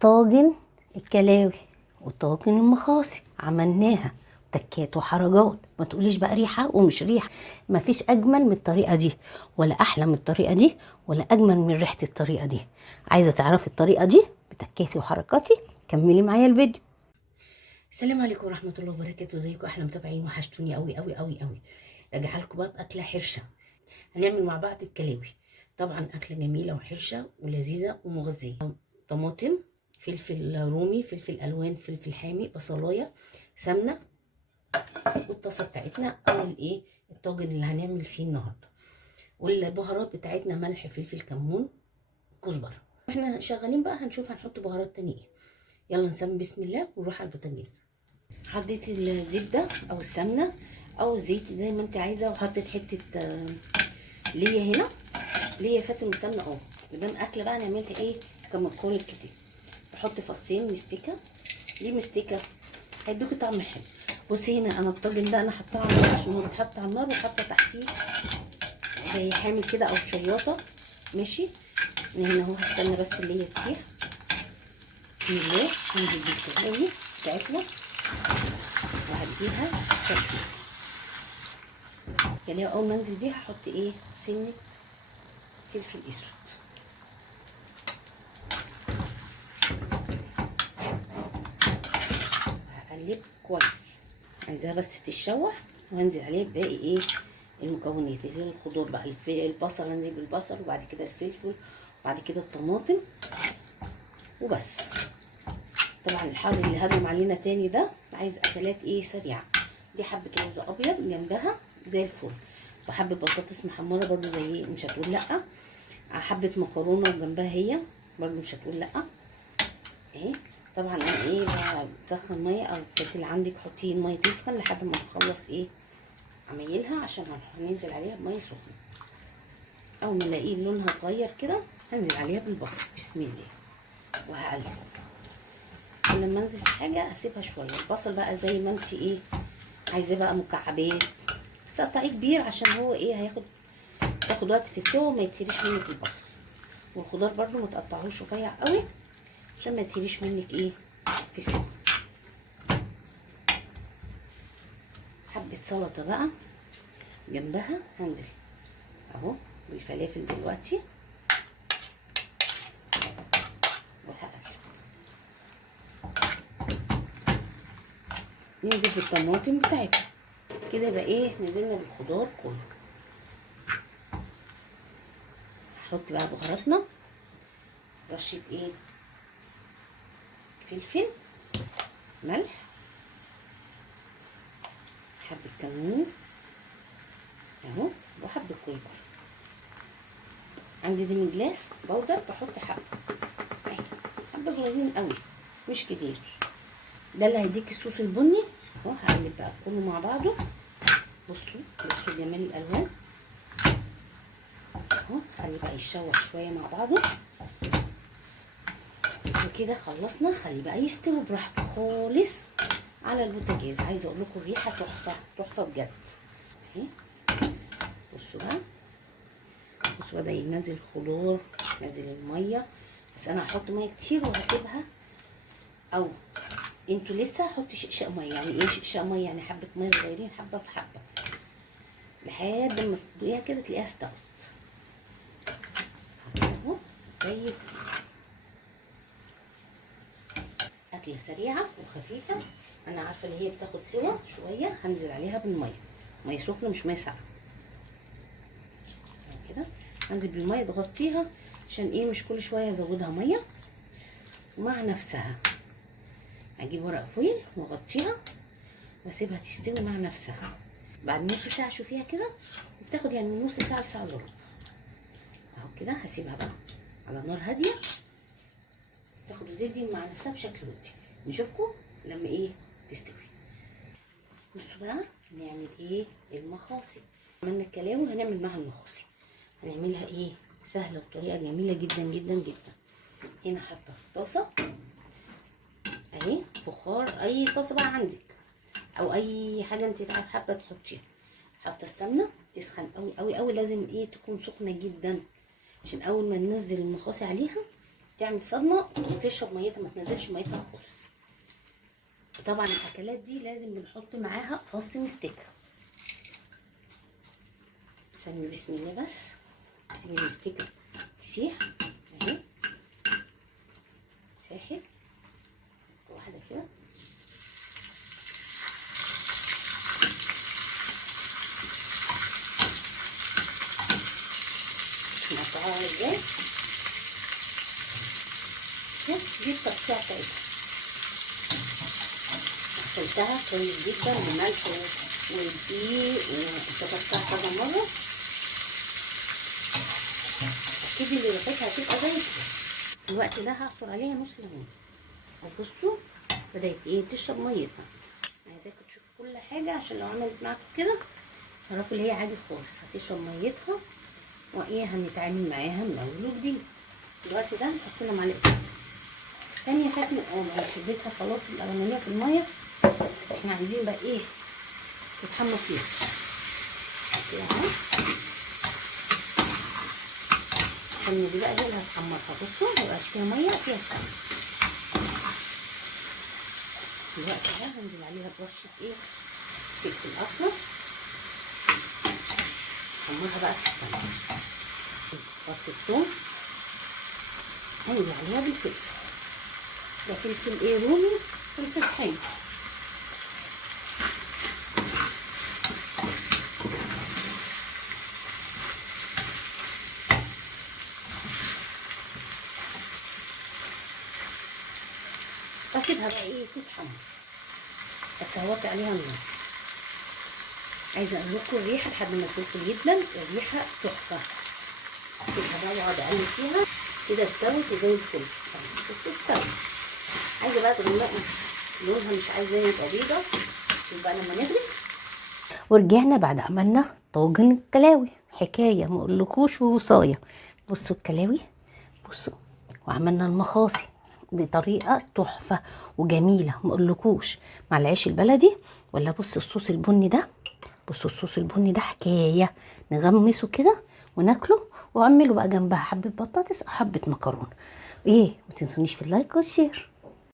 طاجن الكلاوي وطاجن المخاصي عملناها تكات وحرجات. ما تقوليش بقى ريحه ومش ريحه، ما فيش اجمل من الطريقه دي ولا احلى من الطريقه دي ولا اجمل من ريحه الطريقه دي. عايزه تعرفي الطريقه دي بتكاتي وحركاتي؟ كملي معايا الفيديو. السلام عليكم ورحمه الله وبركاته. ازيكم احلى متابعين؟ وحشتوني قوي قوي قوي قوي. راجعه لكم بقى باكله حرشه. هنعمل مع بعض الكلاوي. طبعا اكله جميله وحرشه ولذيذه ومغذيه. طماطم، فلفل رومي، فلفل الوان، فلفل حامي، بصلايه، سمنه، والطاسه بتاعتنا او الايه الطاجن اللي هنعمل فيه النهارده. والبهارات بتاعتنا ملح، فلفل، كمون، كزبره. واحنا شغالين بقى هنشوف هنحط بهارات تانية ايه. يلا نسمي بسم الله ونروح على البوتاجاز. حطيت الزبده او السمنه او الزيت زي ما انت عايزه، وحطيت حته ليا هنا، ليا فاتن وسمنه اهو. قدام اكله بقى نعملها ايه كمكون كتير. بحط فصين مستكه. ليه مستكه؟ هيدوكي طعم حلو. بصي هنا انا الطاجن ده انا حاطاه على النار عشان هو بيتحط على النار، وحاطه تحتيه زي حامل كده او شياطه. ماشي. من هنا اهو هستنى بس اللي هي تسيح. بسم الله. هنزل بالكلاوي بتاعتنا وهديها تشويح. الكلاوي اول ما انزل بيها هحط ايه سنه فلفل اسود. هقلب كويس. عايزاها بس تتشوح وهنزل عليها بباقي ايه المكونات اللي هي الخضار بقى. البصل هنزل بالبصل، وبعد كده الفلفل، وبعد كده الطماطم وبس. طبعا الحر اللي هجم علينا تاني ده عايز اكلات ايه سريعه. دي حبه رز ابيض جنبها زي الفل، وحبه بطاطس محمره برده زي مش هتقول لا. حبه مكرونه وجنبها هي برده مش هتقول لا. اهي. طبعا انا ايه بسخن ميه او الكتل عندك حطيه الميه تسخن لحد ما نخلص ايه عمايلها، عشان هننزل عليها بميه سخنه. اول ما الاقيه لونها اتغير كده هنزل عليها بالبصل بسم الله وهقلب. كل ما انزل في حاجه اسيبها شويه. البصل بقى زي ما انت ايه عايزاه بقى مكعبات، بس قطعيه كبير عشان هو ايه ياخد وقت في السوا وما يتهريش منك البصل. والخضار برده ما تقطعوش رفيع قوي عشان ما يتهريش منك ايه في السوا. حبه سلطه بقى جنبها هنزل اهو بالفلافل دلوقتي وهقلب. ننزل بالطماطم بتاعتنا كده. يبقى ايه نزلنا بالخضار كله. هحط بقى بهاراتنا، رشه ايه فلفل، ملح، حبه كمون اهو، وحبه كزبره. عندي ديمي جلاس بودر بحط حبه اهي، حبه صغيرين قوي مش كتير. ده اللي هيديك الصوص البني اهو. هقلب بقى كله مع بعضه. بصوا جمال الالوان اهو. خلي بقى يتشوح شويه مع بعضه وكده خلصنا. خلي بقى يستوي براحته خالص على البوتاجاز. عايزه اقول لكم الريحه تحفه تحفه بجد اهي. بصوا بقى، بصوا بدا ينزل الخضار، نازل الميه. بس انا هحط ميه كتير وهسيبها، او انتوا لسه حطي شقشق ميه. يعني ايه شقشق ميه؟ يعني حبه ميه صغيرين حبه في حبه لحد ما تدوقيها كده تلاقيها استوت اهو زي اكله سريعه وخفيفه. انا عارفه اللي هي بتاخد سوا شويه. هنزل عليها بالميه، ميه سخنه مش ميه ساقعه كده. هنزل بالميه تغطيها عشان ايه مش كل شويه ازودها ميه مع نفسها. اجيب ورق فويل واغطيها واسيبها تستوي مع نفسها. بعد نص ساعه شوفيها كده، بتاخد يعني من نص ساعه لساعه الا ربع اهو كده. هسيبها بقى على نار هاديه تاخد وتدي مع نفسها بشكل ودي. نشوفكم لما ايه تستوي. بصوا بقى هنعمل ايه المخاصي. عملنا الكلاوي هنعمل معاها المخاصي. هنعملها ايه سهله وطريقه جميله جدا جدا جدا. هنا حاطه طاسه اهي فخار، اي طاسه بقى عندك او اي حاجه انت حابه تحطيها. حاطه السمنه تسخن قوي قوي قوي. لازم ايه تكون سخنه جدا عشان اول ما ننزل المخاصي عليها تعمل صدمه وتشرب ميتها، ما تنزلش ميتها خالص. وطبعا الاكلات دي لازم بنحط معاها فص مستكه. بسمي بسم الله، بس سيبي المستكه تسيح اهي، ساحت واحده كده. نقطعها ازاي؟ دي التقطيع بتاعتها، غسلتها كويس جدا بملح ودقيق وشطفتها كذا مره. اكيد اللي ريحتها هتبقى زي كده. في الوقت ده هعصر عليها نص ليمونه. بصوا بدات ايه تشرب ميتها. عايزاكم تشوفوا كل حاجه عشان لو عملت معاكم كده تعرفوا اللي هي عادي خالص هتشرب ميتها، وايه هنتعامل معاها من اول وجديد. في الوقت ده نحط لها معلقه تانية كاتمه. ما شدتها خلاص الاولانيه في الميه، احنا عايزين بقى ايه تتحمر فيها كده اهو. السمنه دي بقى هي اللي هتحمرها. بصوا ميبقاش فيها ميه، فيها السمنه. في الوقت ده هنزل عليها برشه ايه فلفل اسمر، حمرها بقى في السمنه. فص الثوم هنزل عليها بالفلفل، ده فلفل ايه رومي، فلفل حامي. اسيبها بقى ايه تتحمر، بس هوطي عليها النار. عايزه اقول لكم الريحه لحد ما الفلفل يدبل، الريحه تحفه. اسيبها بقى واقعد اقلب فيها كده، استوت وزي الفل. بصوا استوت. عايزه بقى تغمقي لونها، مش عايزاه يبقى بيضه، يبقى لما نغرف. ورجعنا بعد عملنا طاجن الكلاوي، حكايه ما اقولكوش ووصايه. بصوا الكلاوي، بصوا، وعملنا المخاصي بطريقه تحفه وجميله ما اقولكوش مع العيش البلدي. ولا بصوا الصوص البني ده، بصوا الصوص البني ده حكايه. نغمسه كده وناكله، واعملوا بقى جنبها حبه بطاطس او حبه مكرونه. ايه ما تنسونيش في اللايك والشير.